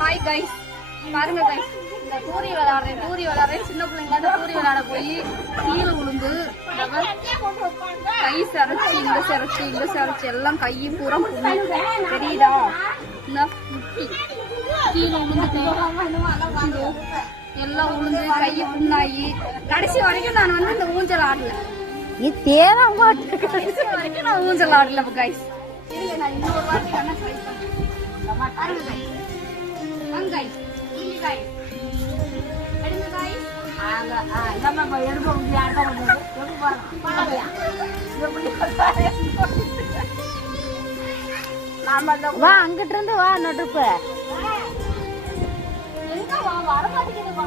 Hi guys, பாருங்க guys, இந்த தூரி விளையாடுறேன் சின்ன பிள்ளைங்க தூரி விளையாட போய் கீழே விழுந்து கை சரைச்சி இங்க சரைச்சி எல்லாம் கையும் பூரா தெரியுதா? முட்டி கீழே விழுந்துட்டு எல்லாம் உளுந்து கையை புண்ணாயி கடைசி வரைக்கும் நான் வந்து இந்த ஊஞ்சல் ஆடல. நீ தேர மாட்டேன், கடைசி வரைக்கும் நான் ஊஞ்சல் ஆடல கைஸ். நான் இன்னொரு வாட்டி வேணா ட்ரை பண்றேன். வா அங்கிட்டு இருந்து வா நடுப்பு எங்க வர மாட்டேங்குது. வா